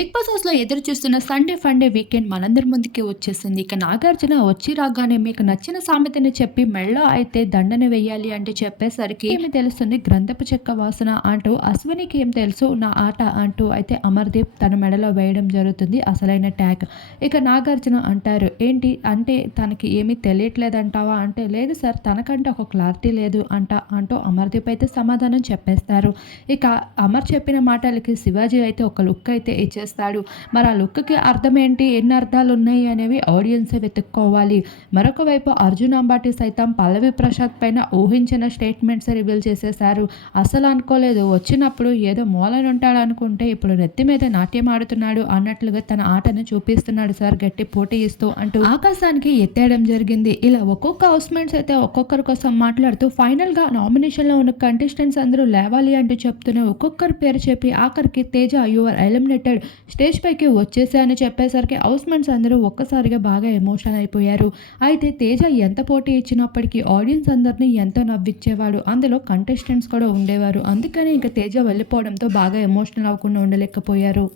Big boss హౌస్‌లో ఎదురు చూస్తున్న సండే ఫండే వీకెండ్ మనందరి ముందుకి వచ్చేసింది. ఇక నాగార్జున వచ్చి రాగానే మీకు నచ్చిన సామెతని చెప్పి మెడలో అయితే దండన వెయ్యాలి అంటే చెప్పేసరికి ఏమి తెలుస్తుంది గ్రంథపు చెక్క వాసన అంటూ అశ్వినికి ఏం తెలుసు నా ఆట అంటూ అయితే అమర్దీప్ తన మెడలో వేయడం జరుగుతుంది అసలైన ట్యాగ్. ఇక నాగార్జున అంటారు ఏంటి అంటే తనకి ఏమీ తెలియట్లేదంటావా అంటే లేదు సార్ తనకంటే ఒక క్లారిటీ లేదు అంటూ అమర్దీప్ అయితే సమాధానం చెప్పేస్తారు. ఇక అమర్ చెప్పిన మాటలకి శివాజీ అయితే ఒక లుక్ అయితే ఇచ్చేస్తాడు. మరి ఆ లుక్‌కి అర్థం ఏంటి? ఎన్ని అర్థాలున్నాయి అనేవి ఆడియన్సే వెతుక్కోవాలి. మరొక వైపు అర్జున్ అంబాటి సైతం పల్లవి ప్రసాద్ పైన ఊహించిన స్టేట్మెంట్స్ రివీల్ చేసేశారు. అస్సలు అనుకోలేదు వచ్చినప్పుడు ఏదో మూలనుంటాడనుకుంటే ఇప్పుడు నెత్తి మీద నాట్యం ఆడుతున్నాడు అన్నట్లుగా తన ఆటను చూపిస్తున్నాడు సార్ గట్టి పోటీ ఇస్తూ అంటూ ఆకాశానికి ఎత్తేయడం జరిగింది. ఇలా ఒక్కొక్క హౌస్‌మేట్స్ అయితే ఒక్కొక్కరి కోసం మాట్లాడుతూ ఫైనల్‌గా నామినేషన్‌లో ఉన్న కంటెస్టెంట్స్ అందరూ లేవాలి అంటూ చెప్తూనే ఒక్కొక్కరి పేరు చెప్పి ఆఖరికి Teja you are eliminated stage పైకి వచ్చేసా అని చెప్పేసరికి హౌస్‌మేట్స్ అందరూ ఒక్కసారిగా బాగా ఎమోషనల్ అయిపోయారు. అయితే తేజ ఎంత పోటీ ఇచ్చినప్పటికీ ఆడియన్స్ అందరినీ ఎంతో నవ్వించేవాడు. అందులో కంటెస్టెంట్స్ కూడా ఉండేవారు. అందుకని ఇంక తేజ వెళ్ళిపోవడంతో బాగా ఎమోషనల్ అవ్వకుండా ఉండలేకపోయారు.